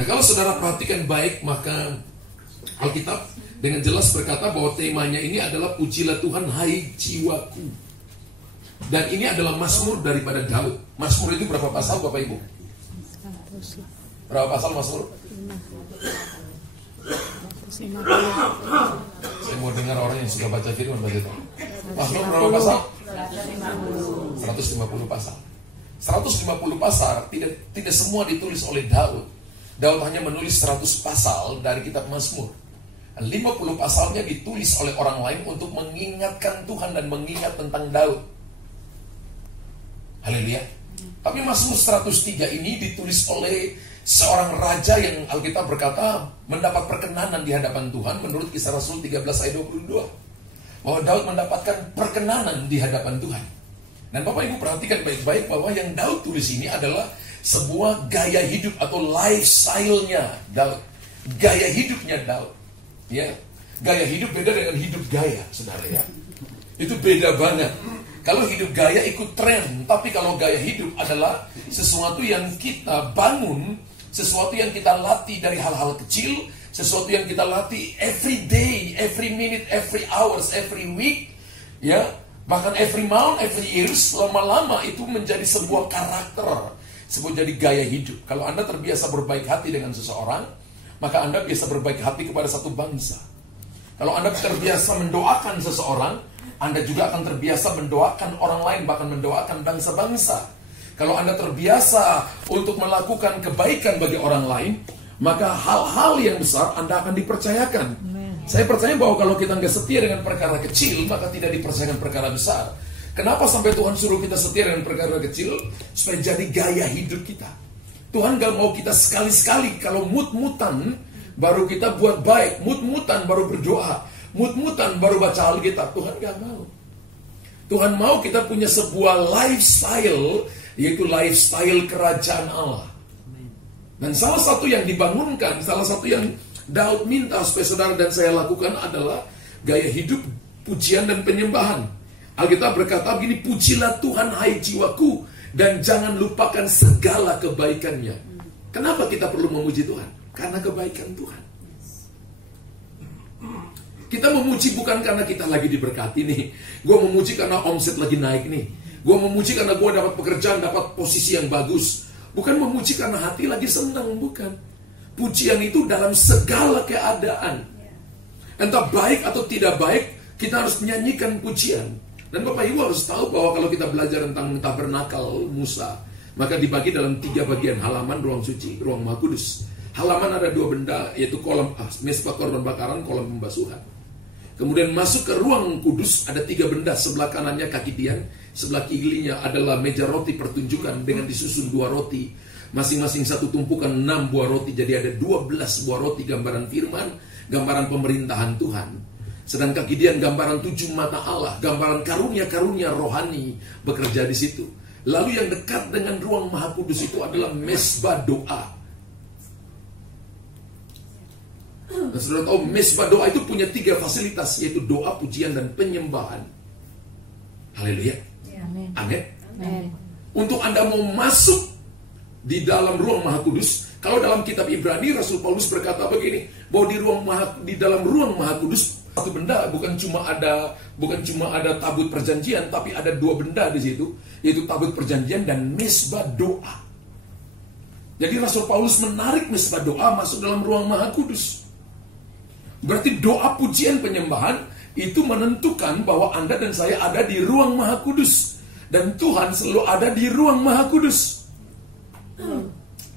Nah, kalau saudara perhatikan baik, maka Alkitab dengan jelas berkata bahwa temanya ini adalah pujilah Tuhan hai jiwaku. Dan ini adalah Mazmur daripada Daud. Mazmur itu berapa pasal Bapak Ibu? Berapa pasal Mazmur? Saya mau dengar orang yang suka baca firman baca itu. Mazmur berapa pasal? 150 pasal. 150 pasal tidak semua ditulis oleh Daud. Daud hanya menulis 100 pasal dari kitab Mazmur. 50 pasalnya ditulis oleh orang lain untuk mengingatkan Tuhan dan mengingat tentang Daud. Haleluya. Tapi Mazmur 103 ini ditulis oleh seorang raja yang Alkitab berkata mendapat perkenanan di hadapan Tuhan menurut Kisah Rasul 13 ayat 22. Bahwa Daud mendapatkan perkenanan di hadapan Tuhan. Dan Bapak Ibu perhatikan baik-baik bahwa yang Daud tulis ini adalah sebuah gaya hidup atau lifestyle-nya Daud. Gaya hidupnya Daud. Ya, gaya hidup beda dengan hidup gaya, saudara ya. Itu beda banget. Kalau hidup gaya ikut tren, tapi kalau gaya hidup adalah sesuatu yang kita bangun, sesuatu yang kita latih dari hal-hal kecil, sesuatu yang kita latih every day, every minute, every hours, every week, ya, bahkan every month, every years, lama-lama itu menjadi sebuah karakter, sebuah jadi gaya hidup. Kalau Anda terbiasa berbaik hati dengan seseorang, maka Anda biasa berbaik hati kepada satu bangsa. Kalau Anda terbiasa mendoakan seseorang, Anda juga akan terbiasa mendoakan orang lain, bahkan mendoakan bangsa-bangsa. Kalau Anda terbiasa untuk melakukan kebaikan bagi orang lain, maka hal-hal yang besar Anda akan dipercayakan. Saya percaya bahwa kalau kita nggak setia dengan perkara kecil, maka tidak dipercayakan perkara besar. Kenapa sampai Tuhan suruh kita setia dengan perkara kecil? Supaya jadi gaya hidup kita. Tuhan gak mau kita sekali-sekali kalau mut-mutan baru kita buat baik, mut-mutan baru berdoa, mut-mutan baru baca Alkitab. Tuhan gak mau. Tuhan mau kita punya sebuah lifestyle, yaitu lifestyle kerajaan Allah. Dan salah satu yang dibangunkan, salah satu yang Daud minta supaya saudara dan saya lakukan adalah gaya hidup pujian dan penyembahan. Alkitab berkata begini, pujilah Tuhan hai jiwaku, dan jangan lupakan segala kebaikannya. Kenapa kita perlu memuji Tuhan? Karena kebaikan Tuhan. Kita memuji bukan karena kita lagi diberkati nih. Gue memuji karena omset lagi naik nih. Gue memuji karena gue dapat pekerjaan, dapat posisi yang bagus. Bukan memuji karena hati lagi senang, bukan. Pujian itu dalam segala keadaan. Entah baik atau tidak baik, kita harus menyanyikan pujian. Dan Bapak Ibu harus tahu bahwa kalau kita belajar tentang tabernakel Musa, maka dibagi dalam 3 bagian: halaman, ruang suci, ruang maha kudus. Halaman ada 2 benda, yaitu kolam mesbah korban bakaran, kolam pembasuhan. Kemudian masuk ke ruang kudus, ada 3 benda. Sebelah kanannya kaki tiang, sebelah kirinya adalah meja roti pertunjukan dengan disusun 2 roti. Masing-masing satu tumpukan 6 buah roti, jadi ada 12 buah roti, gambaran firman, gambaran pemerintahan Tuhan. Sedangkan kaki tiang gambaran 7 mata Allah, gambaran karunia-karunia rohani bekerja di situ. Lalu yang dekat dengan ruang maha kudus itu adalah mesbah doa. Dan saudara tahu mesbah doa itu punya 3 fasilitas, yaitu doa, pujian, dan penyembahan. Haleluya. Amin. Untuk Anda mau masuk di dalam ruang maha kudus, kalau dalam kitab Ibrani Rasul Paulus berkata begini, bahwa di dalam ruang maha kudus satu benda, bukan cuma ada tabut perjanjian, tapi ada 2 benda di situ, yaitu tabut perjanjian dan mesbah doa. Jadi Rasul Paulus menarik mesbah doa masuk dalam ruang maha kudus. Berarti doa, pujian, penyembahan itu menentukan bahwa Anda dan saya ada di ruang maha kudus, dan Tuhan selalu ada di ruang maha kudus.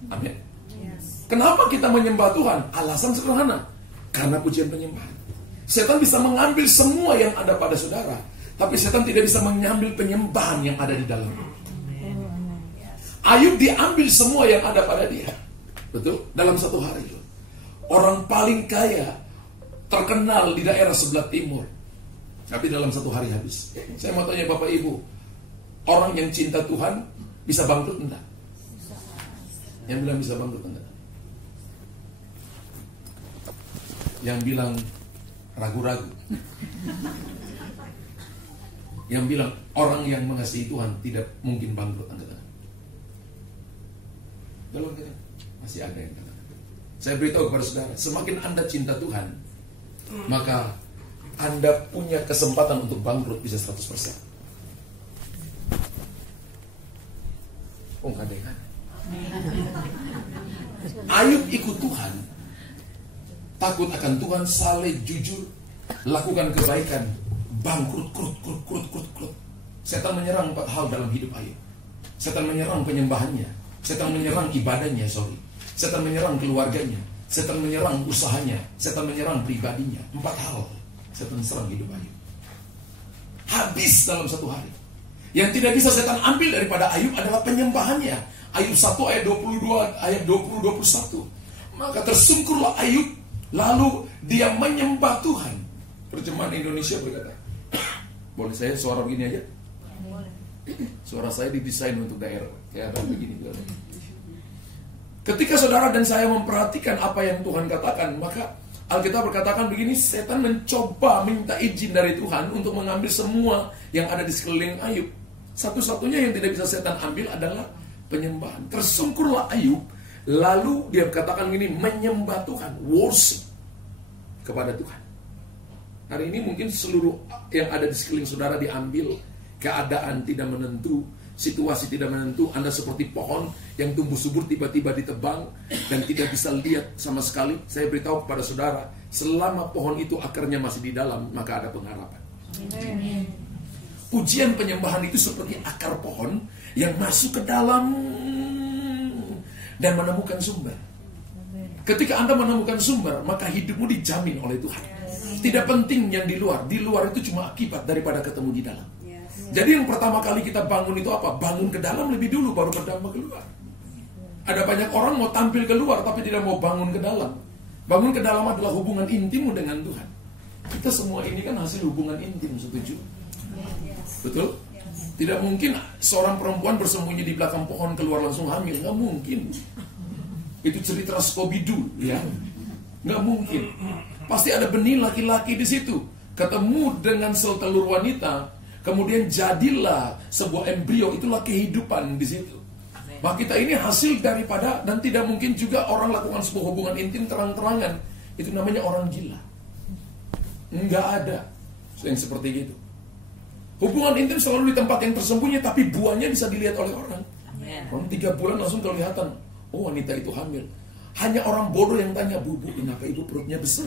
Amin. Kenapa kita menyembah Tuhan? Alasan sederhana, karena pujian penyembahan. Setan bisa mengambil semua yang ada pada saudara, tapi setan tidak bisa mengambil penyembahan yang ada di dalam. Ayub diambil semua yang ada pada dia. Betul? Dalam satu hari itu. Orang paling kaya, terkenal di daerah sebelah timur, tapi dalam satu hari habis. Saya mau tanya Bapak Ibu, orang yang cinta Tuhan bisa bangkrut enggak? Yang bilang bisa bangkrut enggak? Yang bilang ragu-ragu. Yang bilang orang yang mengasihi Tuhan tidak mungkin bangkrut, angkat tangan. Kalau kita masih ada yang katakan. Saya beritahu kepada saudara, semakin Anda cinta Tuhan, maka Anda punya kesempatan untuk bangkrut bisa 100%. Oh, nggak ada yang ada. Ayub ikut Tuhan, takut akan Tuhan, saleh, jujur, lakukan kebaikan, bangkrut, krut. Setan menyerang 4 hal dalam hidup Ayub. Setan menyerang penyembahannya, setan menyerang ibadahnya, setan menyerang keluarganya, setan menyerang usahanya, setan menyerang pribadinya. 4 hal setan serang hidup Ayub. Habis dalam 1 hari. Yang tidak bisa setan ambil daripada Ayub adalah penyembahannya. Ayub 1 ayat 22, ayat 20-21. Maka tersungkurlah Ayub, lalu dia menyembah Tuhan. Terjemahan Indonesia berkata, boleh saya suara begini aja? Suara saya didesain untuk daerah kayak begini. Ketika saudara dan saya memperhatikan apa yang Tuhan katakan, maka Alkitab berkatakan begini, setan mencoba minta izin dari Tuhan untuk mengambil semua yang ada di sekeliling Ayub. Satu-satunya yang tidak bisa setan ambil adalah penyembahan. Tersungkurlah Ayub, lalu dia katakan gini, menyembah Tuhan, worship kepada Tuhan. Hari ini mungkin seluruh yang ada di sekeliling saudara diambil, keadaan tidak menentu, situasi tidak menentu, Anda seperti pohon yang tumbuh subur tiba-tiba ditebang dan tidak bisa lihat sama sekali. Saya beritahu kepada saudara, selama pohon itu akarnya masih di dalam, maka ada pengharapan. Amen. Pujian penyembahan itu seperti akar pohon yang masuk ke dalam dan menemukan sumber. Ketika Anda menemukan sumber, maka hidupmu dijamin oleh Tuhan. Tidak penting yang di luar itu cuma akibat daripada ketemu di dalam. Jadi yang pertama kali kita bangun itu apa? Bangun ke dalam lebih dulu, baru berdampak keluar. Ada banyak orang mau tampil keluar tapi tidak mau bangun ke dalam. Bangun ke dalam adalah hubungan intimmu dengan Tuhan. Kita semua ini kan hasil hubungan intim, setuju? Betul? Tidak mungkin seorang perempuan bersembunyi di belakang pohon keluar langsung hamil. Nggak mungkin. Itu cerita Scooby-Doo, ya. Nggak mungkin. Pasti ada benih laki-laki di situ. Ketemu dengan sel telur wanita, kemudian jadilah sebuah embrio, itulah kehidupan di situ. Maka kita ini hasil daripada, dan tidak mungkin juga orang lakukan sebuah hubungan intim terang-terangan. Itu namanya orang gila. Enggak ada yang seperti gitu. Hubungan intim selalu di tempat yang tersembunyi, tapi buahnya bisa dilihat oleh orang. Orang 3 bulan langsung kelihatan, oh wanita itu hamil. Hanya orang bodoh yang tanya, Bu, kenapa ibu perutnya besar?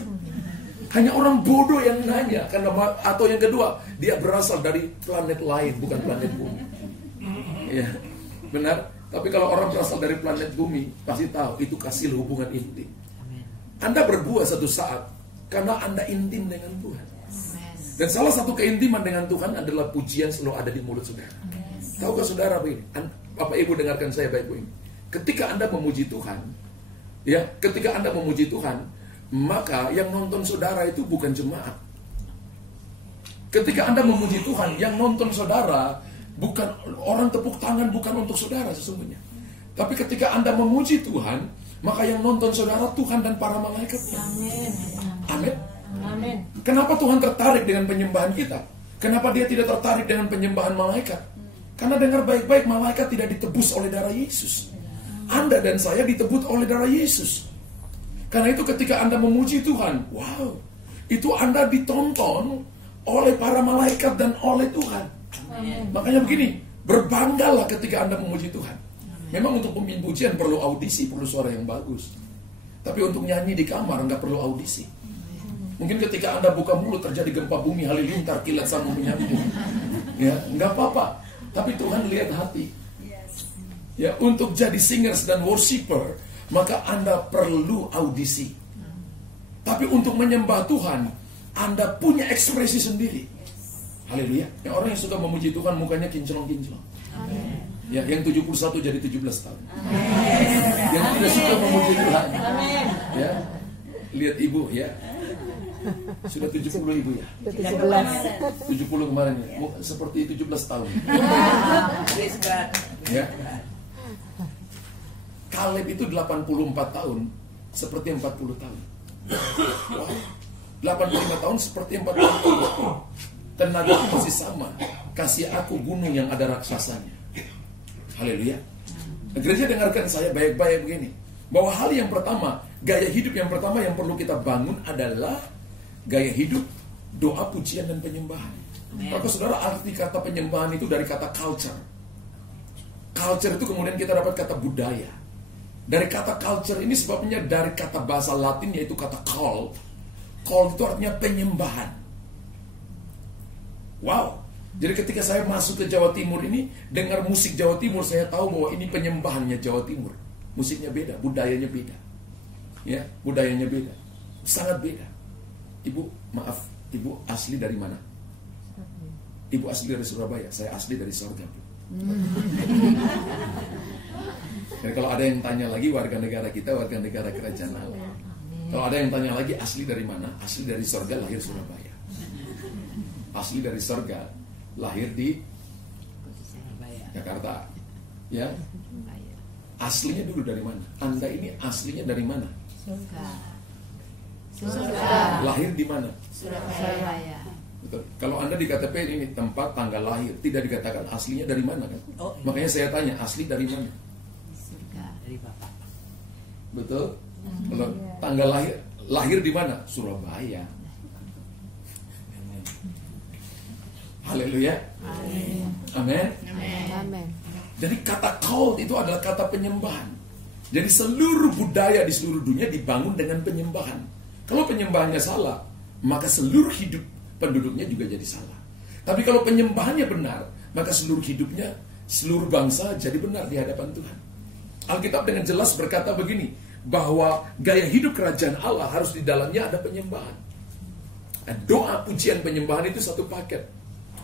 Hanya orang bodoh yang nanya, karena atau yang kedua, dia berasal dari planet lain, bukan planet bumi. Ya, benar. Tapi kalau orang berasal dari planet bumi, pasti tahu itu hasil hubungan intim. Anda berbuah satu saat karena Anda intim dengan Tuhan. Dan salah satu keintiman dengan Tuhan adalah pujian selalu ada di mulut saudara. Tahukah saudara begini? Bapak Ibu dengarkan saya baik-baik. Ketika Anda memuji Tuhan, ya, ketika Anda memuji Tuhan, maka yang nonton saudara itu bukan jemaat. Ketika Anda memuji Tuhan, yang nonton saudara bukan orang tepuk tangan, bukan untuk saudara sesungguhnya. Tapi ketika Anda memuji Tuhan, maka yang nonton saudara Tuhan dan para malaikatnya. Amin. Amin. Kenapa Tuhan tertarik dengan penyembahan kita? Kenapa dia tidak tertarik dengan penyembahan malaikat? Karena dengar baik-baik, malaikat tidak ditebus oleh darah Yesus. Anda dan saya ditebus oleh darah Yesus. Karena itu ketika Anda memuji Tuhan, wow, itu Anda ditonton oleh para malaikat dan oleh Tuhan. Amen. Makanya begini, berbanggalah ketika Anda memuji Tuhan. Memang untuk pemimpin pujian perlu audisi, perlu suara yang bagus. Tapi untuk nyanyi di kamar nggak perlu audisi. Mungkin ketika Anda buka mulut terjadi gempa bumi, halilintar, kilat sambung menyambung. Ya, nggak apa-apa. Tapi Tuhan lihat hati. Ya, untuk jadi singers dan worshiper, maka Anda perlu audisi. Tapi untuk menyembah Tuhan, Anda punya ekspresi sendiri. Haleluya. Yang orang yang suka memuji Tuhan mukanya kinclong-kinclong. Ya, yang 71 jadi 17 tahun. Amen. Yang tidak suka memuji Tuhan. Amen. Ya. Lihat ibu ya. Sudah 70 ibu ya? 70 kemarin ya. Seperti 17 tahun. Ya. Kaleb itu 84 tahun seperti 40 tahun. Wow. 85 tahun seperti 40 tahun. Tenaga masih sama. Kasih aku gunung yang ada raksasanya. Haleluya. Gereja dengarkan saya baik-baik begini. Bahwa hal yang pertama, gaya hidup yang pertama yang perlu kita bangun adalah gaya hidup doa, pujian, dan penyembahan. Maka saudara, arti kata penyembahan itu dari kata culture. Culture itu kemudian kita dapat kata budaya. Dari kata culture ini sebabnya dari kata bahasa Latin yaitu kata call. Call itu artinya penyembahan. Wow. Jadi ketika saya masuk ke Jawa Timur ini, dengar musik Jawa Timur, saya tahu bahwa ini penyembahannya Jawa Timur. Musiknya beda, budayanya beda. Ya, budayanya beda. Sangat beda. Ibu, maaf, ibu asli dari mana? Ibu asli dari Surabaya, saya asli dari sorga. Dan kalau ada yang tanya lagi, warga negara kita, warga negara kerajaan Allah. Kalau ada yang tanya lagi, asli dari mana? Asli dari sorga, lahir Surabaya. Asli dari sorga, lahir di Jakarta. Ya. Aslinya dulu dari mana? Anda ini aslinya dari mana? Surga. Lahir di mana? Surabaya. Betul. Kalau Anda di KTP ini tempat tanggal lahir, tidak dikatakan aslinya dari mana kan? Makanya saya tanya, asli dari mana? Surga. Dari Bapak. Betul. Kalau tanggal lahir di mana? Surabaya. Haleluya. Amin. Amin. Jadi kata cult itu adalah kata penyembahan. Jadi seluruh budaya di seluruh dunia dibangun dengan penyembahan. Kalau penyembahannya salah, maka seluruh hidup penduduknya juga jadi salah. Tapi kalau penyembahannya benar, maka seluruh hidupnya, seluruh bangsa jadi benar di hadapan Tuhan. Alkitab dengan jelas berkata begini, bahwa gaya hidup kerajaan Allah harus di dalamnya ada penyembahan. Dan doa, pujian, penyembahan itu satu paket.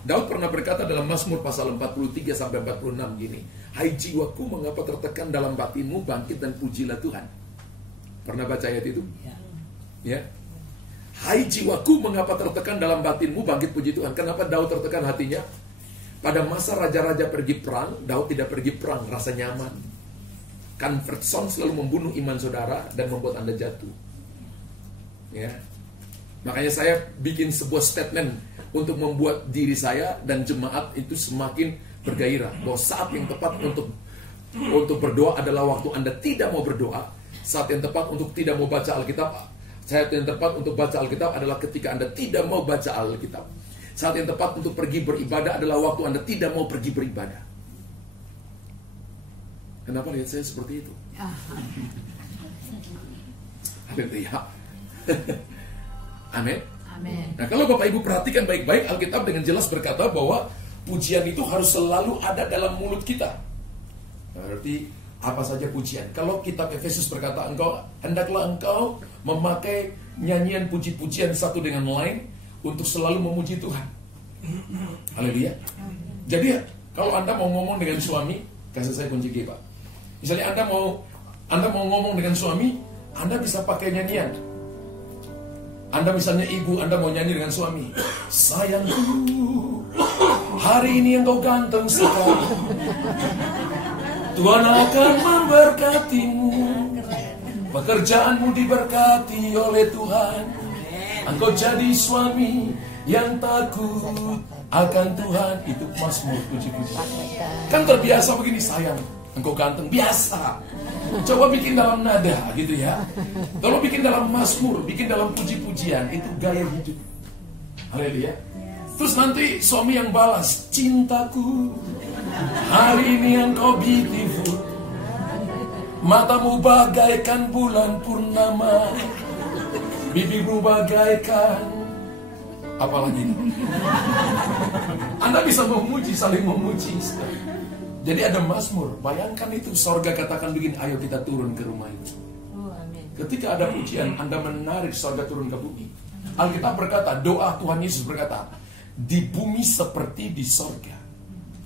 Daud pernah berkata dalam Mazmur pasal 43 sampai 46 gini, hai jiwaku, mengapa tertekan dalam batinmu, bangkit dan pujilah Tuhan. Pernah baca ayat itu? Ya. Hai jiwaku, mengapa tertekan dalam batinmu, bangkit puji Tuhan. Kenapa Daud tertekan hatinya? Pada masa raja-raja pergi perang, Daud tidak pergi perang, rasa nyaman. Comfort zone selalu membunuh iman saudara dan membuat Anda jatuh. Ya. Makanya saya bikin sebuah statement untuk membuat diri saya dan jemaat itu semakin bergairah. Bahwa saat yang tepat untuk berdoa adalah waktu Anda tidak mau berdoa. Saat yang tepat untuk tidak mau baca Alkitab. Saat yang tepat untuk baca Alkitab adalah ketika Anda tidak mau baca Alkitab. Saat yang tepat untuk pergi beribadah adalah waktu Anda tidak mau pergi beribadah. Kenapa lihat saya seperti itu? Haleluya. Amin. Nah, kalau Bapak Ibu perhatikan baik-baik, Alkitab dengan jelas berkata bahwa pujian itu harus selalu ada dalam mulut kita. Berarti apa saja pujian? Kalau kitab Efesus berkata, hendaklah engkau memakai nyanyian puji-pujian satu dengan lain untuk selalu memuji Tuhan. Haleluya. Jadi kalau Anda mau ngomong dengan suami, kasih saya kunci G, Pak. Misalnya Anda mau ngomong dengan suami, Anda bisa pakai nyanyian. Anda misalnya ibu, Anda mau nyanyi dengan suami. Sayangku, hari ini engkau ganteng sekali. Tuhan akan memberkatimu. Pekerjaanmu diberkati oleh Tuhan. Engkau jadi suami yang takut akan Tuhan. Itu Mazmur puji-puji. Kan terbiasa begini, sayang, engkau ganteng, biasa. Coba bikin dalam nada gitu ya. Kalau bikin dalam mazmur, bikin dalam puji-pujian, itu gaya hidup. Haleluya. Terus nanti suami yang balas, cintaku, hari ini engkau beautiful. Matamu bagaikan bulan purnama, bibirmu bagaikan apalagi. Anda bisa memuji, saling memuji. Jadi ada mazmur, bayangkan itu, sorga katakan begini, ayo kita turun ke rumah itu. Ketika ada pujian, Anda menarik sorga turun ke bumi. Alkitab berkata, doa Tuhan Yesus berkata, di bumi seperti di sorga.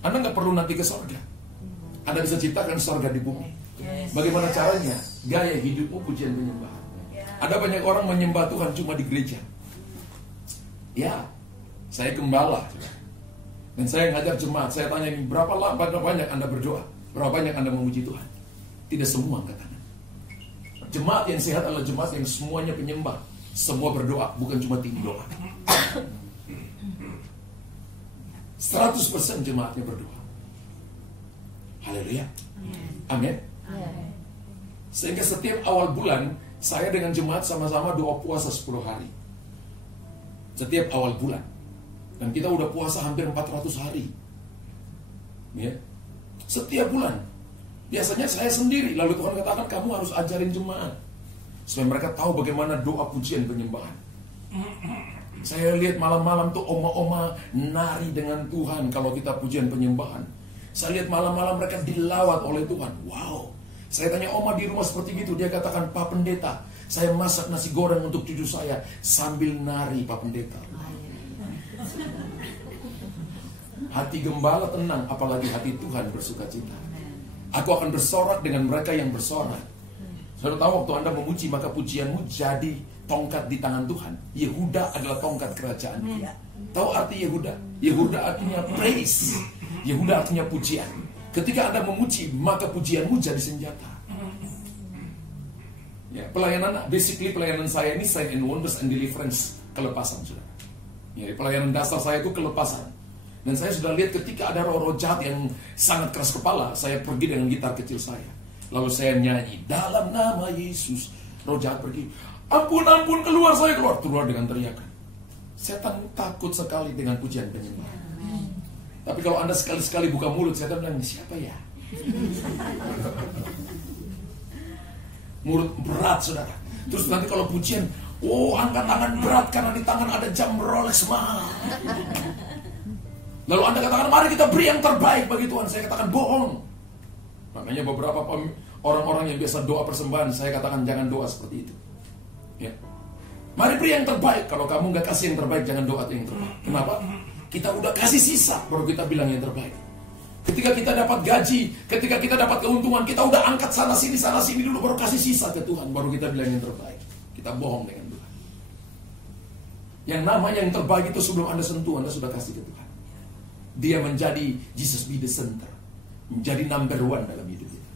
Anda nggak perlu nanti ke sorga. Anda bisa ciptakan sorga di bumi. Bagaimana caranya? Gaya hidupmu pujian penyembahan. Ada banyak orang menyembah Tuhan cuma di gereja. Ya, saya gembala. Dan saya ngajar jemaat, saya tanya ini, berapa banyak Anda berdoa? Berapa banyak Anda memuji Tuhan? Tidak semua angkat tangan. Jemaat yang sehat adalah jemaat yang semuanya penyembah. Semua berdoa, bukan cuma tim doa. 100% jemaatnya berdoa. Haleluya. Amin. Sehingga setiap awal bulan, saya dengan jemaat sama-sama doa puasa 10 hari. Setiap awal bulan. Dan kita udah puasa hampir 400 hari. Ya. Setiap bulan. Biasanya saya sendiri, lalu Tuhan katakan kamu harus ajarin jemaat. Supaya mereka tahu bagaimana doa pujian penyembahan. Saya lihat malam-malam tuh oma-oma nari dengan Tuhan kalau kita pujian penyembahan. Saya lihat malam-malam mereka dilawat oleh Tuhan. Wow. Saya tanya oma di rumah seperti gitu. Dia katakan, Pak Pendeta, saya masak nasi goreng untuk cucu saya sambil nari, Pak Pendeta. Hati gembala tenang, apalagi hati Tuhan bersuka cita. Aku akan bersorak dengan mereka yang bersorak. Saudara tahu waktu Anda memuji, maka pujianmu jadi tongkat di tangan Tuhan. Yehuda adalah tongkat kerajaan. Tahu arti Yehuda? Yehuda artinya praise. Yehuda artinya pujian. Ketika Anda memuji, maka pujianmu jadi senjata. Ya, basically pelayanan saya ini sign and wonders and deliverance, kelepasan, saudara. Ya, pelayanan dasar saya itu kelepasan. Dan saya sudah lihat ketika ada roh-roh jahat yang sangat keras kepala, saya pergi dengan gitar kecil saya. Lalu saya nyanyi, dalam nama Yesus. Roh jahat pergi, ampun, ampun, keluar, saya keluar dengan teriakan. Setan takut sekali dengan pujian penyembahan. Tapi kalau Anda sekali-sekali buka mulut, setan bilang, siapa ya? Mulut berat, saudara. Terus nanti kalau pujian, angkat tangan berat karena di tangan ada jam Rolex mahal. Lalu Anda katakan, mari kita beri yang terbaik bagi Tuhan. Saya katakan, bohong. Makanya beberapa orang-orang yang biasa doa persembahan, saya katakan jangan doa seperti itu. Ya. Mari beri yang terbaik. Kalau kamu nggak kasih yang terbaik, jangan doa yang terbaik. Kenapa? Kita udah kasih sisa, baru kita bilang yang terbaik. Ketika kita dapat gaji, ketika kita dapat keuntungan, kita udah angkat sana sini dulu, baru kasih sisa ke Tuhan, baru kita bilang yang terbaik. Kita bohong dengan Tuhan. Yang namanya yang terbaik itu sebelum Anda sentuh, Anda sudah kasih ke Tuhan. Dia menjadi Jesus be the center, menjadi number one dalam hidup kita.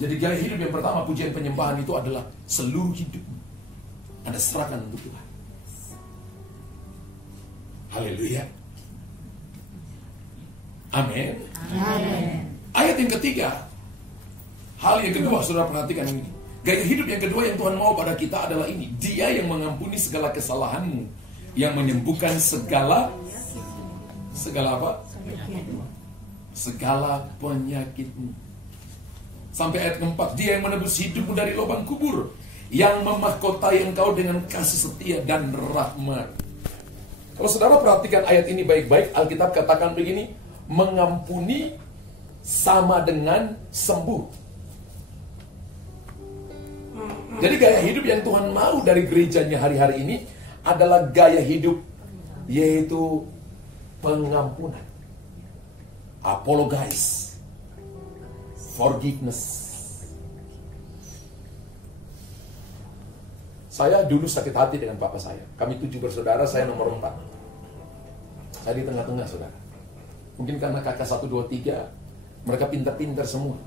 Jadi gaya hidup yang pertama, pujian penyembahan itu adalah seluruh hidup Anda serahkan untuk Tuhan. Haleluya. Amin. Ayat yang ketiga, hal yang kedua, saudara perhatikan ini. Gaya hidup yang kedua yang Tuhan mau pada kita adalah ini. Dia yang mengampuni segala kesalahanmu, yang menyembuhkan segala apa? Segala penyakitmu. Sampai ayat keempat, dia yang menebus hidupmu dari lubang kubur, yang memahkotai engkau dengan kasih setia dan rahmat. Kalau saudara perhatikan ayat ini baik-baik, Alkitab katakan begini, mengampuni sama dengan sembuh. Jadi gaya hidup yang Tuhan mau dari gerejanya hari-hari ini adalah gaya hidup, yaitu pengampunan, apologize, forgiveness. Saya dulu sakit hati dengan papa saya. Kami 7 bersaudara, saya nomor 4. Saya di tengah-tengah, saudara. Mungkin karena kakak 1, 2, 3, mereka pintar-pintar semua.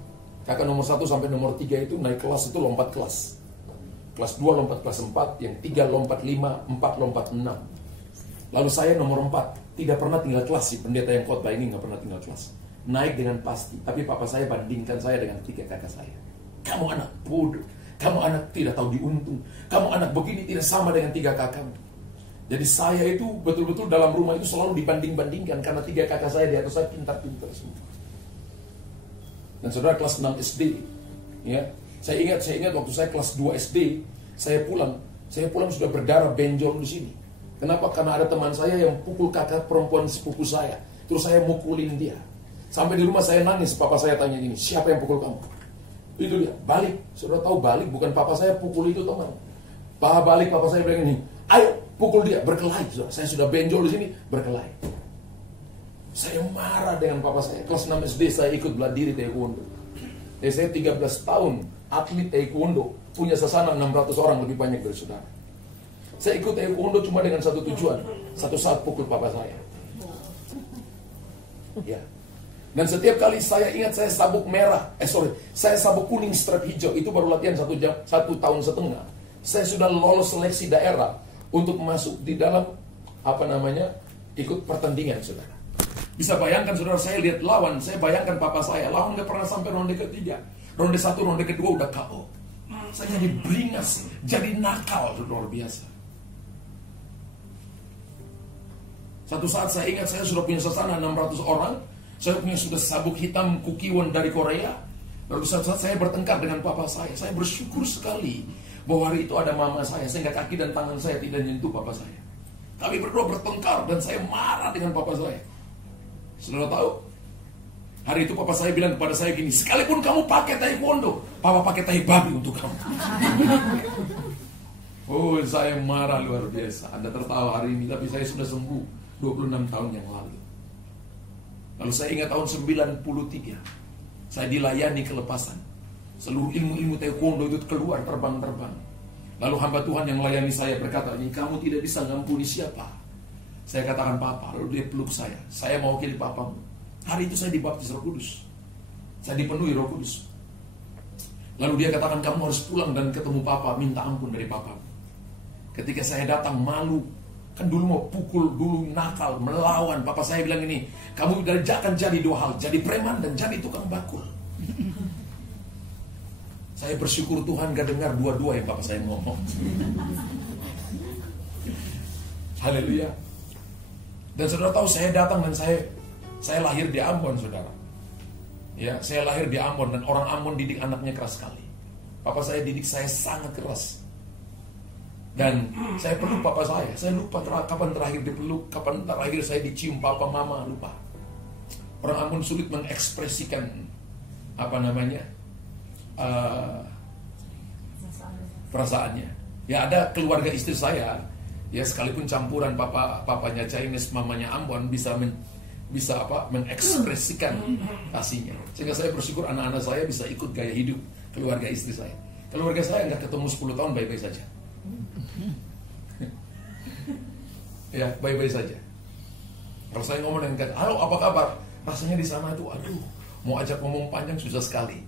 Kakak nomor 1 sampai nomor 3 itu naik kelas itu lompat kelas. Kelas 2 lompat kelas 4, yang 3 lompat 5, 4 lompat 6. Lalu saya nomor 4, tidak pernah tinggal kelas sih. Pendeta yang khotbah ini gak pernah tinggal kelas. Naik dengan pasti. Tapi papa saya bandingkan saya dengan 3 kakak saya. Kamu anak bodoh. Kamu anak tidak tahu diuntung. Kamu anak begini tidak sama dengan 3 kakakmu. Jadi saya itu betul-betul dalam rumah itu selalu dibanding-bandingkan. Karena 3 kakak saya di atas saya pintar-pintar semua. Dan saudara kelas 6 SD. Ya, saya ingat waktu saya kelas 2 SD. Saya pulang sudah berdarah benjol di sini. Kenapa? Karena ada teman saya yang pukul kakak perempuan sepupu saya. Terus saya mukulin dia. Sampai di rumah saya nangis. Papa saya tanya gini, siapa yang pukul kamu? Itu dia, balik. Saudara tahu balik, bukan papa saya pukul itu, teman. Balik, papa saya bilang ini, ayo pukul dia, berkelahi. Saudara. Saya sudah benjol di sini, berkelahi. Saya marah dengan papa saya. Kelas 6 SD saya ikut bela diri taekwondo. Saya 13 tahun, atlet taekwondo, punya sasana 600 orang, lebih banyak dari saudara. Saya ikut taekwondo cuma dengan satu tujuan, satu saat pukul papa saya. Ya. Dan setiap kali saya ingat saya sabuk merah, saya sabuk kuning strap hijau, itu baru latihan 1 tahun setengah. Saya sudah lolos seleksi daerah untuk masuk di dalam ikut pertandingan, saudara. Bisa bayangkan, saudara, saya lihat lawan, saya bayangkan papa saya, lawan gak pernah sampai ronde ketiga. Ronde 1, ronde kedua udah KO. Saya jadi beringas, jadi nakal, luar biasa. Satu saat saya ingat saya sudah punya sasana 600 orang. Saya punya sudah sabuk hitam kukiwon dari Korea. Lalu satu saat saya bertengkar dengan papa saya. Saya bersyukur sekali bahwa hari itu ada mama saya, sehingga kaki dan tangan saya tidak menyentuh papa saya. Kami berdua bertengkar dan saya marah dengan papa saya. Saudara tahu? Hari itu papa saya bilang kepada saya gini, sekalipun kamu pakai taekwondo, papa pakai tai babi untuk kamu. Oh, saya marah luar biasa. Anda tertawa hari ini, tapi saya sudah sembuh 26 tahun yang lalu. Lalu saya ingat tahun 93, saya dilayani kelepasan. Seluruh ilmu-ilmu taekwondo itu keluar terbang-terbang. Lalu hamba Tuhan yang melayani saya berkata, ini kamu tidak bisa ngampuni siapa? Saya katakan papa, lalu dia peluk saya. Saya mewakili papamu. Hari itu saya dibaptis Roh Kudus. Saya dipenuhi Roh Kudus. Lalu dia katakan, kamu harus pulang dan ketemu papa, minta ampun dari papa. Ketika saya datang malu, kan dulu mau pukul, dulu nakal, melawan. Papa saya bilang ini, kamu akan jadi dua hal, jadi preman dan jadi tukang bakul. Saya bersyukur Tuhan gak dengar dua-dua yang papa saya ngomong. Haleluya. Dan saudara tahu saya datang dan saya lahir di Ambon, saudara. Ya, saya lahir di Ambon dan orang Ambon didik anaknya keras sekali. Papa saya didik saya sangat keras. Dan saya peluk papa saya. Saya lupa kapan terakhir dipeluk, kapan terakhir saya dicium papa mama, lupa. Orang Ambon sulit mengekspresikan perasaannya. Ya ada keluarga istri saya, ya sekalipun campuran papanya Chinese, mamanya Ambon bisa mengekspresikan kasihnya. Sehingga saya bersyukur anak-anak saya bisa ikut gaya hidup keluarga istri saya. Keluarga saya nggak ketemu 10 tahun baik-baik saja. Ya baik-baik saja. Kalau saya ngomong dengan halo apa kabar, rasanya di sana itu aduh, mau ajak ngomong panjang susah sekali.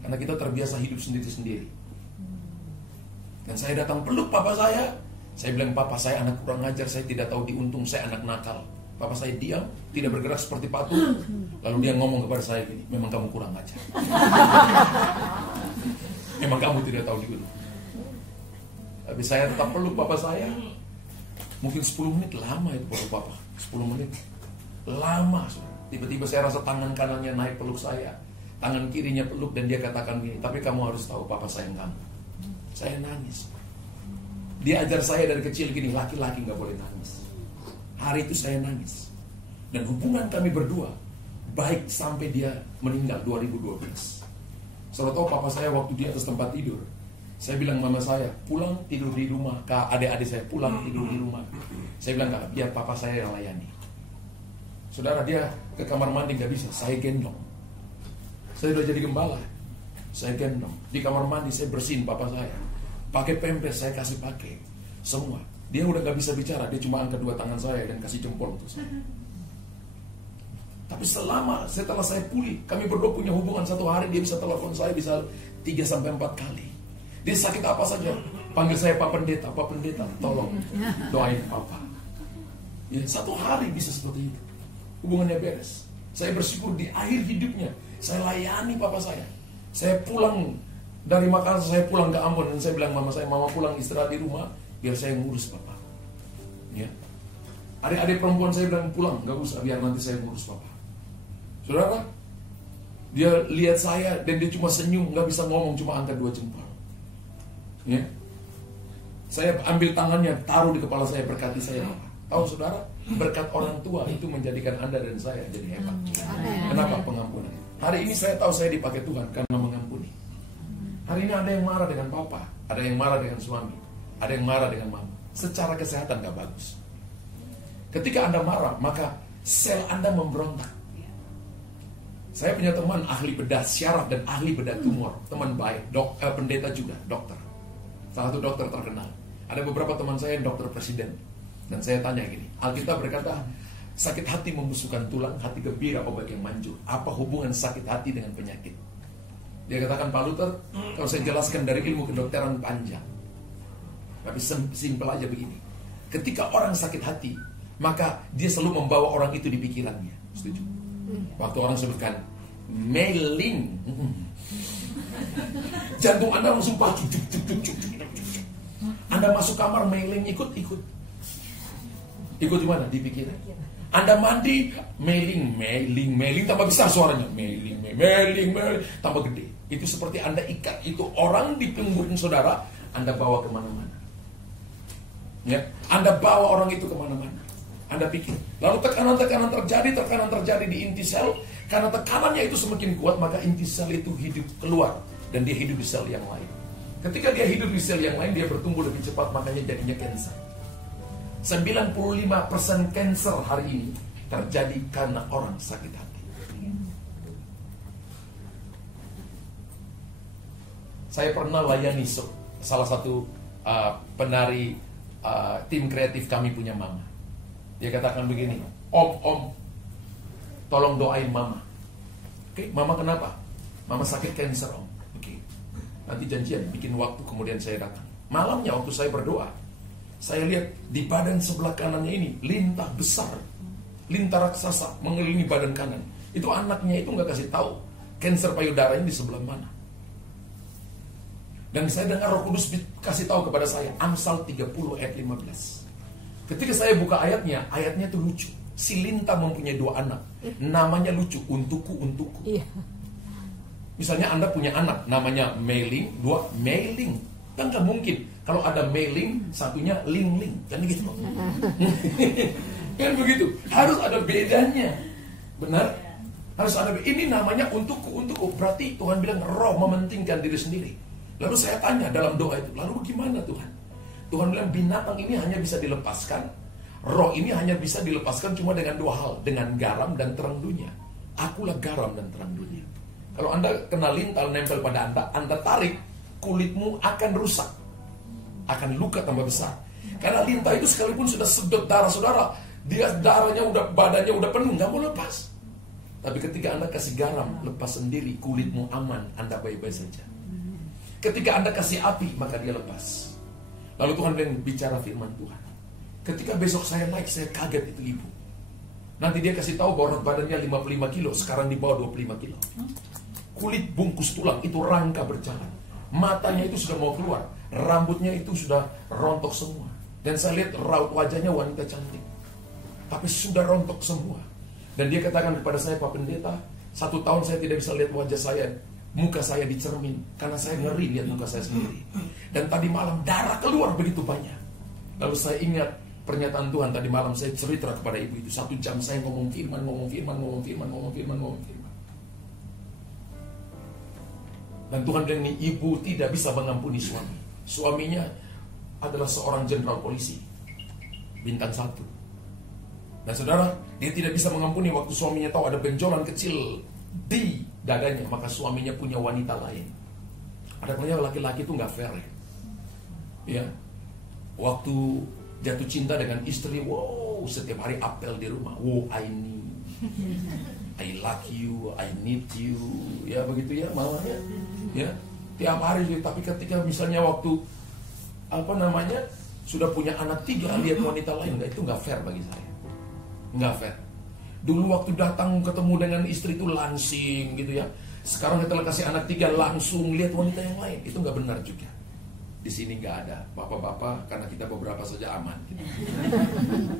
Karena kita terbiasa hidup sendiri-sendiri. Dan saya datang peluk papa saya. Saya bilang, papa saya anak kurang ajar, saya tidak tahu diuntung, saya anak nakal. Papa saya diam, tidak bergerak seperti patung. Lalu dia ngomong kepada saya gini, memang kamu kurang ajar. Memang kamu tidak tahu diuntung. Tapi saya tetap peluk papa saya. Mungkin 10 menit lama itu peluk papa. 10 menit lama. Tiba-tiba saya rasa tangan kanannya naik peluk saya, tangan kirinya peluk, dan dia katakan gini, tapi kamu harus tahu papa sayang kamu. Saya nangis. Dia ajar saya dari kecil gini, laki-laki gak boleh nangis. Hari itu saya nangis. Dan hubungan kami berdua baik sampai dia meninggal 2012. Saudara tahu papa saya waktu di atas tempat tidur, saya bilang mama saya, pulang tidur di rumah. Adik-adik saya pulang tidur di rumah. Saya bilang, biar papa saya yang layani. Saudara, dia ke kamar mandi gak bisa, saya gendong. Saya udah jadi gembala, saya gendong. Di kamar mandi saya bersihin papa saya. Pakai pempes saya kasih pakai. Semua. Dia udah gak bisa bicara, dia cuma angkat 2 tangan saya dan kasih jempol untuk saya. Tapi setelah saya pulih, kami berdua punya hubungan. Satu hari dia bisa telepon saya bisa 3-4 kali. Dia sakit apa saja, panggil saya Pak Pendeta, tolong doain Papa. Ya, satu hari bisa seperti itu. Hubungannya beres. Saya bersyukur di akhir hidupnya saya layani Papa saya. Saya pulang dari Makassar, saya pulang ke Ambon dan saya bilang mama pulang istirahat di rumah biar saya ngurus Papa. Ya. Adik-adik perempuan saya bilang pulang, gak usah, biar nanti saya ngurus Papa. Saudara, dia lihat saya dan dia cuma senyum, gak bisa ngomong, cuma angkat 2 jempol. Ya. Saya ambil tangannya, taruh di kepala saya, berkati saya. Tahu saudara, berkat orang tua itu menjadikan Anda dan saya jadi hebat. Kenapa? Pengampunan. Hari ini saya tahu saya dipakai Tuhan karena mengampuni. Hari ini ada yang marah dengan papa, ada yang marah dengan suami, ada yang marah dengan mama. Secara kesehatan gak bagus. Ketika Anda marah, maka sel Anda memberontak. Saya punya teman ahli bedah syaraf dan ahli bedah tumor. Teman baik, pendeta juga, dokter. Salah satu dokter terkenal. Ada beberapa teman saya yang dokter presiden. Dan saya tanya gini, Alkitab berkata, sakit hati membusukkan tulang, hati gembira obat yang manjur. Apa hubungan sakit hati dengan penyakit? Dia katakan, Pak Luther, kalau saya jelaskan dari ilmu kedokteran panjang. Tapi simpel aja begini. Ketika orang sakit hati, maka dia selalu membawa orang itu di pikirannya. Setuju? Waktu orang sebutkan mailing, Jantung Anda langsung pacu, cuk, cuk, cuk, cuk, cuk, cuk, cuk. Anda masuk kamar mailing ikut. Ikut di mana? Di pikiran. Anda mandi, mailing, tambah besar suaranya. Mailing, tambah gede. Itu seperti Anda ikat itu orang di punggung saudara, Anda bawa kemana-mana. Ya, Anda bawa orang itu kemana-mana. Anda pikir. Lalu tekanan terjadi di inti sel. Karena tekanannya itu semakin kuat, maka inti sel itu hidup keluar. Dan dia hidup di sel yang lain. Ketika dia hidup di sel yang lain, dia bertumbuh lebih cepat, makanya jadinya kanker. 95% kanker hari ini terjadi karena orang sakit hati. Saya pernah layani salah satu penari tim kreatif kami punya mama. Dia katakan begini, Om, tolong doain mama. Oke, mama kenapa? Mama sakit kanker, Om. Oke, nanti janjian bikin waktu, kemudian saya datang. Malamnya waktu saya berdoa, saya lihat di badan sebelah kanannya ini lintah besar, lintah raksasa mengelilingi badan kanan. Itu anaknya itu nggak kasih tahu kanker payudara ini di sebelah mana. Dan saya dengar Roh Kudus kasih tahu kepada saya Amsal 30 ayat 15. Ketika saya buka ayatnya itu lucu. Si lintah mempunyai 2 anak. Namanya lucu, untukku. Iya. Misalnya Anda punya anak namanya Mailing, 2 Mailing. Kan gak mungkin kalau ada Mailing, satunya Ling. Kan gitu. Kan begitu. Harus ada bedanya. Benar? Harus ada. Ini namanya untukku. Berarti Tuhan bilang roh mementingkan diri sendiri. Lalu saya tanya dalam doa itu, lalu gimana Tuhan? Tuhan bilang binatang ini hanya bisa dilepaskan, roh ini hanya bisa dilepaskan cuma dengan 2 hal, dengan garam dan terang dunia. Akulah garam dan terang dunia. Kalau Anda kena lintah nempel pada Anda tarik, kulitmu akan rusak, akan luka tambah besar. Karena lintah itu sekalipun sudah sedot darah saudara, dia darahnya badannya udah penuh, nggak mau lepas. Tapi ketika Anda kasih garam, lepas sendiri, kulitmu aman, Anda baik-baik saja. Ketika Anda kasih api, maka dia lepas. Lalu Tuhan bicara firman Tuhan. Ketika besok saya naik, saya kaget itu ibu. Nanti dia kasih tahu bahwa badannya 55 kilo, sekarang di bawah 25 kilo. Kulit bungkus tulang, itu rangka berjalan. Matanya itu sudah mau keluar, rambutnya itu sudah rontok semua. Dan saya lihat raut wajahnya wanita cantik, tapi sudah rontok semua. Dan dia katakan kepada saya, Pak Pendeta, 1 tahun saya tidak bisa lihat wajah saya, muka saya di cermin, karena saya ngeri lihat muka saya sendiri. Dan tadi malam darah keluar begitu banyak. Lalu saya ingat pernyataan Tuhan tadi malam, saya cerita kepada ibu itu 1 jam saya ngomong firman. Dan Tuhan bilang ini, ibu tidak bisa mengampuni suami. Suaminya adalah seorang jenderal polisi, bintang 1. Dan saudara, dia tidak bisa mengampuni waktu suaminya tahu ada benjolan kecil di dadanya, maka suaminya punya wanita lain. Ada banyak laki-laki itu nggak fair ya. Waktu jatuh cinta dengan istri, wow, setiap hari apel di rumah, wow, I like you, I need you, ya begitu ya maunya, ya tiap hari. Tapi ketika misalnya waktu sudah punya anak 3, lihat wanita lain, itu nggak fair bagi saya, nggak fair. Dulu waktu datang ketemu dengan istri itu langsing gitu ya. Sekarang setelah kasih anak 3 langsung lihat wanita yang lain, itu nggak benar juga. Di sini nggak ada bapak-bapak, karena kita beberapa saja aman. Gitu.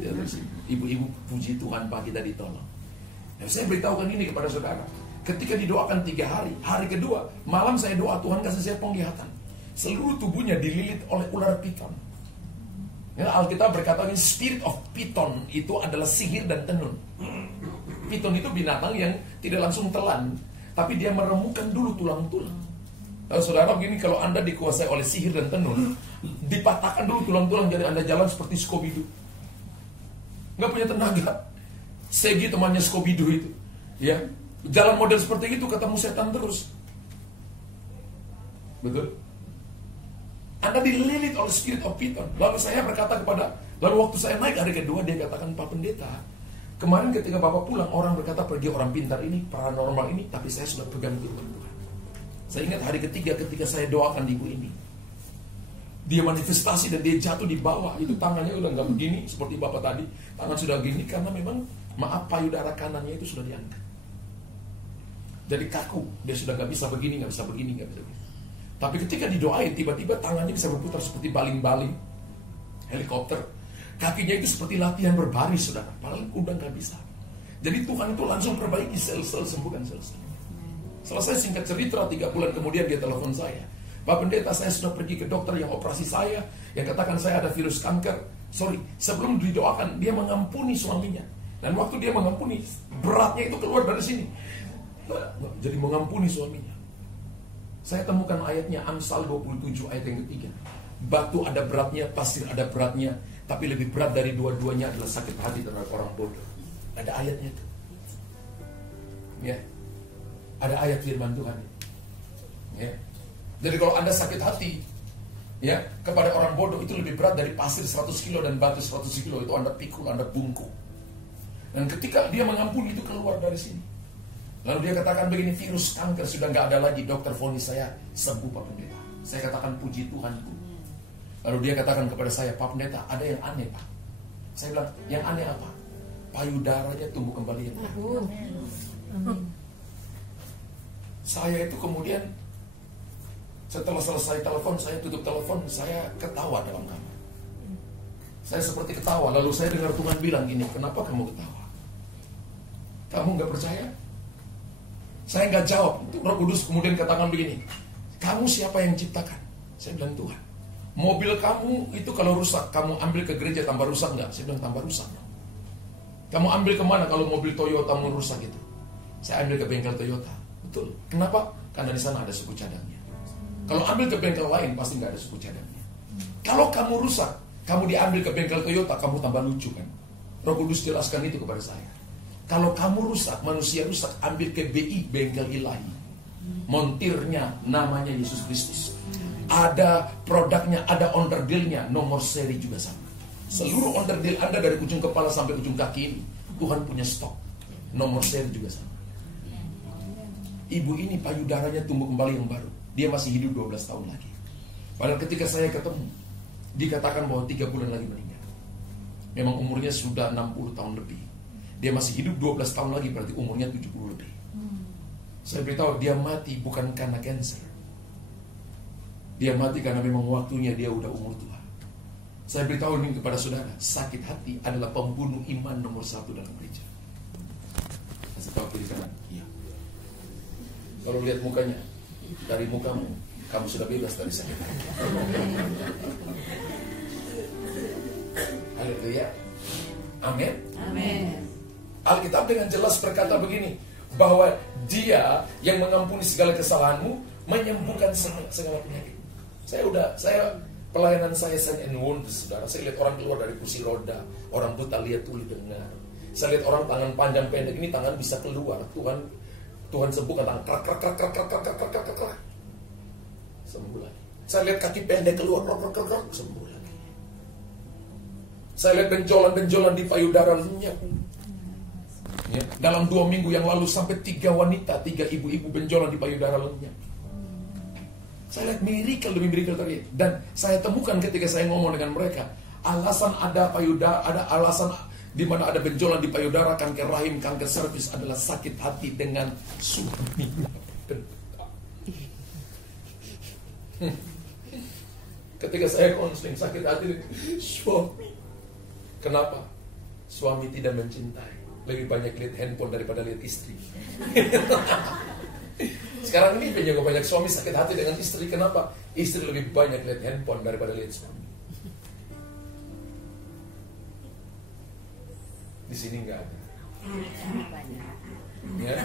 Ya, terus ibu-ibu puji Tuhan, Pak, kita ditolong. Dan saya beritahukan ini kepada saudara. Ketika didoakan 3 hari, hari kedua malam saya doa, Tuhan kasih saya penglihatan. Seluruh tubuhnya dililit oleh ular piton. Ya, Alkitab berkata spirit of piton itu adalah sihir dan tenun. Piton itu binatang yang tidak langsung telan, tapi dia meremukan dulu tulang-tulang. Lalu saudara begini, kalau Anda dikuasai oleh sihir dan tenun, dipatahkan dulu tulang-tulang, jadi Anda jalan seperti Scooby-Doo. Nggak punya tenaga. Segi temannya Scooby-Doo itu, ya, jalan model seperti itu, ketemu setan terus. Betul? Anda dililit oleh spirit of piton. Lalu saya berkata lalu waktu saya naik hari kedua, dia katakan, Pak Pendeta, kemarin ketika Bapak pulang, orang berkata pergi orang pintar ini, paranormal ini, tapi saya sudah pegang firman Tuhan. Saya ingat hari ketiga ketika saya doakan ibu ini, dia manifestasi dan dia jatuh di bawah. Itu tangannya udah nggak begini seperti Bapak tadi, tangan sudah gini karena memang payudara kanannya itu sudah diangkat. Jadi kaku, dia sudah nggak bisa begini, nggak bisa begini, nggak bisa begini. Tapi ketika didoain, tiba-tiba tangannya bisa berputar seperti baling-baling helikopter. Kakinya itu seperti latihan berbaris, saudara. Padahal udah nggak bisa. Jadi Tuhan itu langsung perbaiki sel-sel, sembuhkan sel-sel. Selesai singkat cerita, 3 bulan kemudian dia telepon saya. Pak Pendeta, saya sudah pergi ke dokter yang operasi saya, yang katakan saya ada virus kanker. Sorry, sebelum didoakan, dia mengampuni suaminya. Dan waktu dia mengampuni, beratnya itu keluar dari sini. Jadi mengampuni suaminya. Saya temukan ayatnya, Amsal 27 ayat yang ketiga. Batu ada beratnya, pasir ada beratnya, tapi lebih berat dari dua-duanya adalah sakit hati terhadap orang bodoh. Ada ayatnya itu. Ya. Ada ayat firman Tuhan. Ya. Jadi kalau Anda sakit hati, ya, kepada orang bodoh itu lebih berat dari pasir 100 kilo dan batu 100 kilo. Itu Anda pikul, Anda bungkuk. Dan ketika dia mengampuni itu keluar dari sini. Lalu dia katakan begini, virus kanker sudah nggak ada lagi. Dokter vonis saya sembuh, Pak Pendeta. Saya katakan puji Tuhanku. Lalu dia katakan kepada saya, Pak Pendeta, ada yang aneh, Pak. Saya bilang, yang aneh apa? Payudaranya tumbuh kembali. Amin. Saya itu kemudian setelah selesai telepon, saya tutup telepon, saya ketawa dalam kamar. Saya seperti ketawa, lalu saya dengar Tuhan bilang gini, kenapa kamu ketawa? Kamu nggak percaya? Saya nggak jawab. Roh Kudus kemudian katakan begini, kamu siapa yang ciptakan? Saya bilang Tuhan. Mobil kamu itu kalau rusak, kamu ambil ke gereja tambah rusak nggak? Saya bilang tambah rusak. Kamu ambil kemana kalau mobil Toyota mau rusak itu? Saya ambil ke bengkel Toyota. Betul. Kenapa? Karena di sana ada suku cadangnya. Kalau ambil ke bengkel lain pasti nggak ada suku cadangnya. Kalau kamu rusak, kamu diambil ke bengkel Toyota, kamu tambah lucu kan? Roh Kudus jelaskan itu kepada saya. Kalau kamu rusak, manusia rusak, ambil ke BI, bengkel ilahi. Montirnya namanya Yesus Kristus. Ada produknya, ada onderdilnya, nomor seri juga sama. Seluruh onderdil Anda dari ujung kepala sampai ujung kaki ini, Tuhan punya stok. Nomor seri juga sama. Ibu ini payudaranya tumbuh kembali yang baru. Dia masih hidup 12 tahun lagi. Padahal ketika saya ketemu, dikatakan bahwa 3 bulan lagi meninggal. Memang umurnya sudah 60 tahun lebih. Dia masih hidup 12 tahun lagi, berarti umurnya 70 lebih. Saya beritahu dia mati bukan karena cancer. Dia mati karena memang waktunya dia udah umur tua. Saya beritahu ini kepada saudara, sakit hati adalah pembunuh iman nomor 1 dalam gereja. Kasih tahu kiri kanan, iya. Kalau lihat mukanya, dari mukamu, kamu sudah bebas dari sakit hati. Haleluya. Amin. Amin. Alkitab dengan jelas berkata begini, bahwa dia yang mengampuni segala kesalahanmu, menyembuhkan segala penyakit. Saya pelayanan saya Sign and Wonders, saudara. Saya lihat orang keluar dari kursi roda, orang buta lihat, tuli dengar. Saya lihat orang tangan panjang pendek ini tangan bisa keluar. Tuhan sembuhkan tangan krak. Sembuh lagi. Saya lihat kaki pendek keluar, krak, sembuh lagi. Saya lihat benjolan-benjolan di payudara lenyap. Ya, dalam 2 minggu yang lalu sampai 3 wanita, 3 ibu-ibu benjolan di payudara lenyap. Saya lihat miracle demi miracle terjadi. Dan saya temukan ketika saya ngomong dengan mereka, alasan ada payudara, ada alasan di mana ada benjolan di payudara, kanker rahim, kanker serviks adalah sakit hati dengan suami. Ketika saya konseling sakit hati dengan suami. Kenapa? Suami tidak mencintai. Lebih banyak lihat handphone daripada lihat istri. Sekarang ini banyak suami sakit hati dengan istri. Kenapa? Istri lebih banyak lihat handphone daripada lihat suami. Di sini enggak ada. Ya.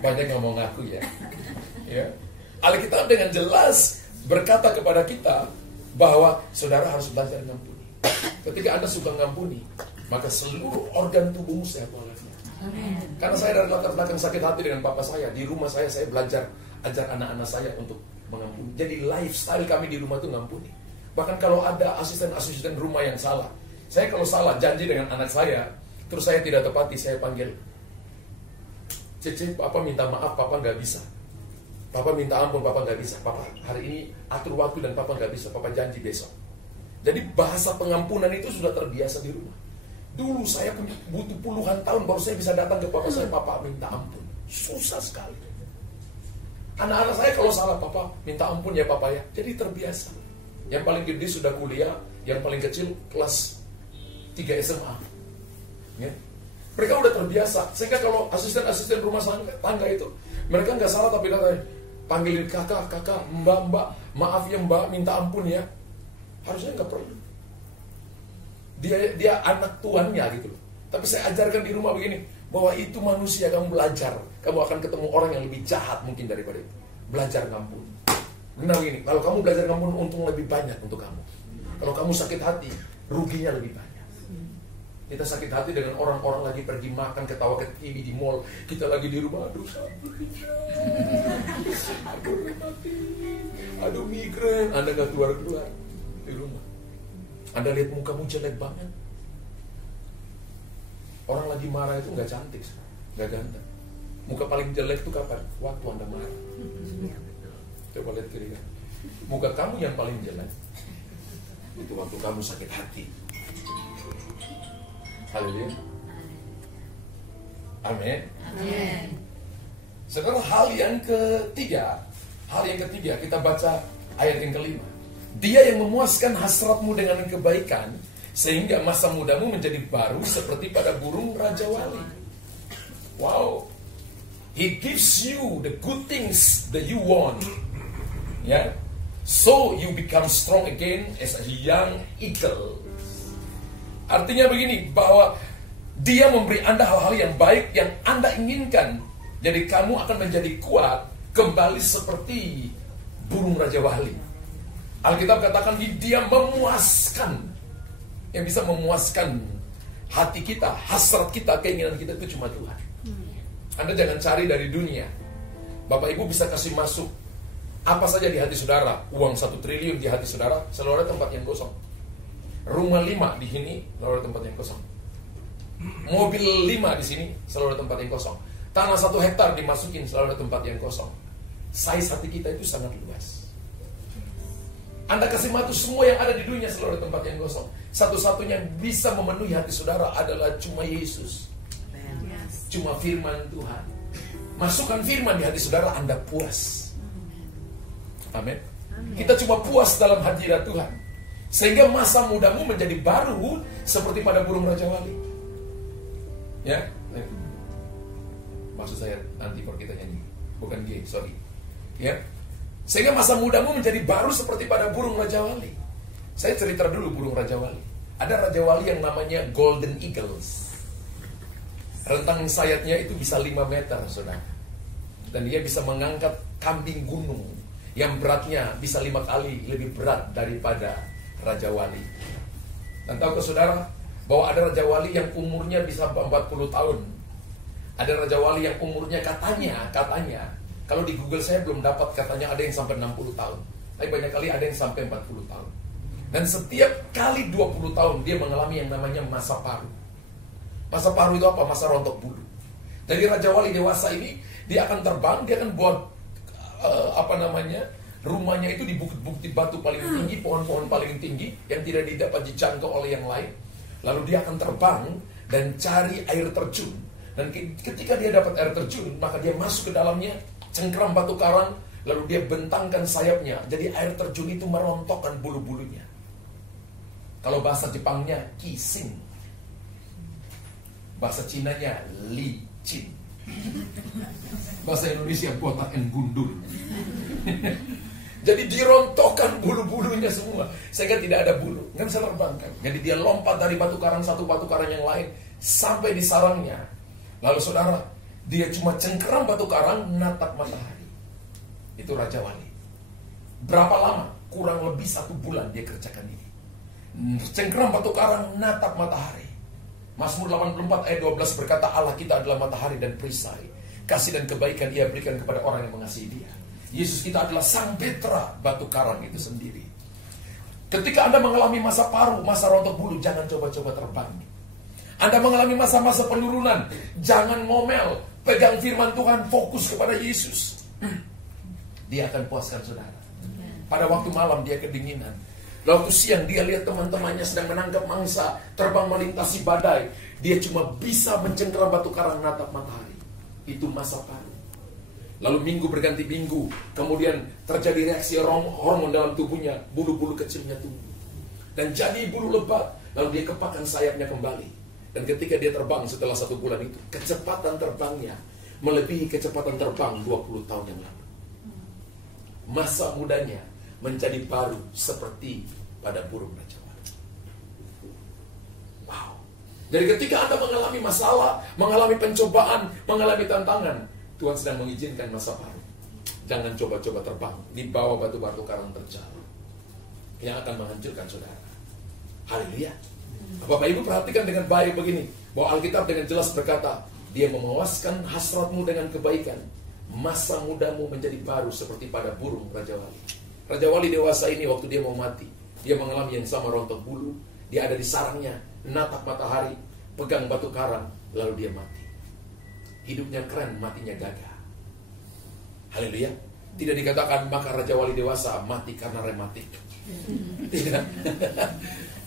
Banyak yang mau ngaku ya. Ya. Alkitab dengan jelas berkata kepada kita bahwa saudara harus belajar mengampuni. Ketika Anda suka mengampuni, maka seluruh organ tubuhmu sehat walafiat. Karena saya dari latar belakang sakit hati dengan papa saya, di rumah saya belajar ajar anak-anak saya untuk mengampuni. Jadi lifestyle kami di rumah itu mengampuni. Bahkan kalau ada asisten-asisten rumah yang salah, saya kalau salah janji dengan anak saya, terus saya tidak tepati, saya panggil, Cece, papa minta maaf, papa nggak bisa. Papa minta ampun, papa nggak bisa. Papa hari ini atur waktu dan papa nggak bisa. Papa janji besok. Jadi bahasa pengampunan itu sudah terbiasa di rumah. Dulu saya butuh puluhan tahun baru saya bisa datang ke papa saya, papa minta ampun. Susah sekali. Anak-anak saya kalau salah, papa minta ampun ya papa ya. Jadi terbiasa. Yang paling gede sudah kuliah, yang paling kecil kelas 3 SMA. Ya. Mereka udah terbiasa. Sehingga kalau asisten-asisten rumah tangga itu, mereka nggak salah tapi katanya, panggilin kakak, mbak, maaf ya mbak, minta ampun ya. Harusnya nggak perlu. Dia anak tuannya gitu loh. Tapi saya ajarkan di rumah begini, bahwa itu manusia, kamu belajar. Kamu akan ketemu orang yang lebih jahat mungkin daripada itu. Belajar ngampun. Benar gini, kalau kamu belajar ngampun, untung lebih banyak untuk kamu. Kalau kamu sakit hati, ruginya lebih banyak. Kita sakit hati dengan orang-orang lagi pergi makan, ketawa ke TV di mall. Kita lagi di rumah, aduh sakit, aduh migren. Anda gak keluar-keluar di rumah. Anda lihat mukamu jelek banget. Orang lagi marah itu gak cantik, gak ganteng. Muka paling jelek itu kapan? Waktu Anda marah. Coba lihat kiri kan. Muka kamu yang paling jelek itu waktu kamu sakit hati. Haleluya. Amin. Amin. Sekarang hal yang ketiga kita baca ayat yang kelima. Dia yang memuaskan hasratmu dengan kebaikan, sehingga masa mudamu menjadi baru seperti pada burung raja wali. Wow. He gives you the good things that you want. Ya. So you become strong again as a young eagle. Artinya begini, bahwa dia memberi Anda hal-hal yang baik yang Anda inginkan. Jadi kamu akan menjadi kuat kembali seperti burung raja wali. Alkitab katakan dia memuaskan. Yang bisa memuaskan hati kita, hasrat kita, keinginan kita itu cuma Tuhan. Anda jangan cari dari dunia. Bapak Ibu bisa kasih masuk apa saja di hati saudara. Uang 1 triliun di hati saudara, selalu ada tempat yang kosong. Rumah 5 di sini, selalu ada tempat yang kosong. Mobil 5 di sini, selalu ada tempat yang kosong. Tanah 1 hektar dimasukin, selalu ada tempat yang kosong. Size hati kita itu sangat luas. Anda kasih matu semua yang ada di dunia, selalu ada tempat yang kosong. Satu-satunya yang bisa memenuhi hati saudara adalah cuma Yesus. Cuma firman Tuhan. Masukkan firman di hati saudara, Anda puas. Amin. Kita cuma puas dalam hadirat Tuhan. Sehingga masa mudamu menjadi baru seperti pada burung raja wali. Ya. Maksud saya nanti kalau kita nyanyi, bukan gay, sorry. Ya. Sehingga masa mudamu menjadi baru seperti pada burung raja wali. Saya cerita dulu burung raja wali. Ada raja wali yang namanya Golden Eagles. Rentang sayapnya itu bisa 5 meter, saudara. Dan dia bisa mengangkat kambing gunung yang beratnya bisa 5 kali lebih berat daripada raja wali. Dan tahu ke saudara bahwa ada raja wali yang umurnya bisa 40 tahun. Ada raja wali yang umurnya katanya kalau di Google saya belum dapat, katanya ada yang sampai 60 tahun. Tapi banyak kali ada yang sampai 40 tahun. Dan setiap kali 20 tahun dia mengalami yang namanya masa paruh. Masa paruh itu apa? Masa rontok bulu. Jadi raja wali dewasa ini dia akan terbang, dia akan buat rumahnya itu di bukit-bukit batu paling tinggi, pohon-pohon paling tinggi yang tidak dapat dijangkau oleh yang lain. Lalu dia akan terbang dan cari air terjun. Dan ketika dia dapat air terjun, maka dia masuk ke dalamnya, cengkram batu karang, lalu dia bentangkan sayapnya. Jadi air terjun itu merontokkan bulu-bulunya. Kalau bahasa Jepangnya kising, bahasa Cinanya licin, bahasa Indonesia botak dan gundul. Jadi dirontokkan bulu-bulunya semua, sehingga tidak ada bulu, nggak bisa terbangkan. Jadi dia lompat dari batu karang satu batu karang yang lain sampai di sarangnya. Lalu saudara, dia cuma cengkeram batu karang, natap matahari. Itu raja wali. Berapa lama? Kurang lebih 1 bulan dia kerjakan ini. Cengkeram batu karang, natap matahari. Mazmur 84 ayat 12 berkata, Allah kita adalah matahari dan perisai. Kasih dan kebaikan ia berikan kepada orang yang mengasihi dia. Yesus kita adalah sang Petra, batu karang itu sendiri. Ketika Anda mengalami masa paruh, masa rontok bulu, jangan coba-coba terbang. Anda mengalami masa-masa penurunan, jangan ngomel. Pegang firman Tuhan, fokus kepada Yesus. Dia akan puaskan saudara. Pada waktu malam dia kedinginan. Waktu siang dia lihat teman-temannya sedang menangkap mangsa, terbang melintasi badai. Dia cuma bisa mencengkeram batu karang, natap matahari. Itu masa paruh. Lalu minggu berganti minggu, kemudian terjadi reaksi hormon dalam tubuhnya, bulu-bulu kecilnya tumbuh dan jadi bulu lebat. Lalu dia kepakkan sayapnya kembali. Dan ketika dia terbang setelah 1 bulan itu, kecepatan terbangnya melebihi kecepatan terbang 20 tahun yang lalu. Masa mudanya menjadi baru seperti pada burung Raja Wali. Wow. Jadi ketika Anda mengalami masalah, mengalami pencobaan, mengalami tantangan, Tuhan sedang mengizinkan masa baru. Jangan coba-coba terbang di bawah batu-batu karang terjal yang akan menghancurkan saudara. Haleluya. Bapak Ibu perhatikan dengan baik begini, bahwa Alkitab dengan jelas berkata, Dia memuaskan hasratmu dengan kebaikan. Masa mudamu menjadi baru seperti pada burung Raja Wali. Raja Wali dewasa ini waktu dia mau mati, dia mengalami yang sama, rontok bulu. Dia ada di sarangnya, natap matahari, pegang batu karang, lalu dia mati. Hidupnya keren, matinya gagah. Haleluya. Tidak dikatakan maka Raja Wali dewasa mati karena rematik. Tidak.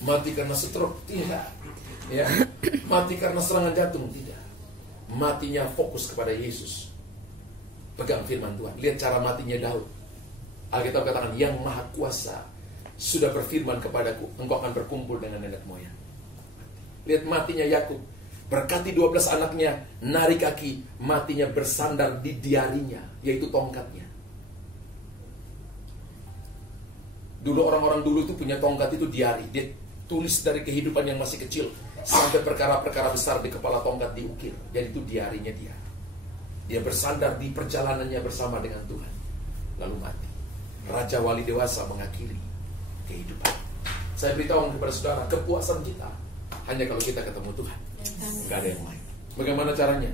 Mati karena stroke. Tidak. Ya. Mati karena serangan jantung. Tidak. Matinya fokus kepada Yesus. Pegang firman Tuhan. Lihat cara matinya Daud. Alkitab katakan, yang maha kuasa sudah berfirman kepadaku, engkau akan berkumpul dengan nenek moyang. Lihat matinya Yakub. Berkati 12 anaknya, narik kaki, matinya bersandar di diarinya, yaitu tongkatnya. Dulu orang-orang dulu itu punya tongkat itu diari. Dia tulis dari kehidupan yang masih kecil sampai perkara-perkara besar di kepala tongkat diukir. Jadi itu diarinya dia. Dia bersandar di perjalanannya bersama dengan Tuhan. Lalu mati. Raja Wali dewasa mengakhiri kehidupan. Saya beritahu kepada saudara, kepuasan kita hanya kalau kita ketemu Tuhan. Gak ada yang lain. Bagaimana caranya?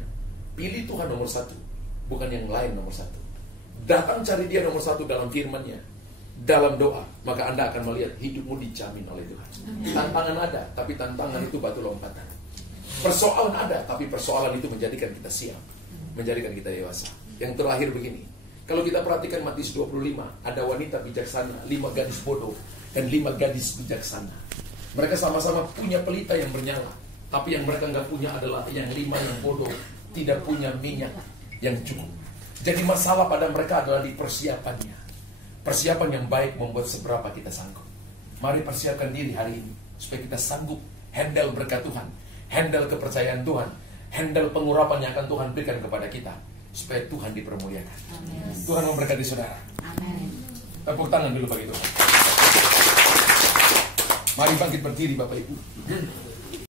Pilih Tuhan nomor 1, bukan yang lain nomor 1. Datang cari Dia nomor 1 dalam firman-Nya, dalam doa, maka Anda akan melihat hidupmu dijamin oleh Tuhan. Tantangan ada, tapi tantangan itu batu lompatan. Persoalan ada, tapi persoalan itu menjadikan kita siap, menjadikan kita dewasa. Yang terakhir begini, kalau kita perhatikan Matius 25, ada wanita bijaksana, 5 gadis bodoh, dan 5 gadis bijaksana. Mereka sama-sama punya pelita yang bernyala, tapi yang mereka nggak punya adalah yang 5 yang bodoh, tidak punya minyak yang cukup. Jadi masalah pada mereka adalah di persiapannya. Persiapan yang baik membuat seberapa kita sanggup. Mari persiapkan diri hari ini, supaya kita sanggup handle berkat Tuhan, handle kepercayaan Tuhan, handle pengurapan yang akan Tuhan berikan kepada kita, supaya Tuhan dipermuliakan. Amen. Tuhan memberkati saudara. Amen. Tepuk tangan dulu bagi Tuhan. Mari bangkit berdiri Bapak Ibu.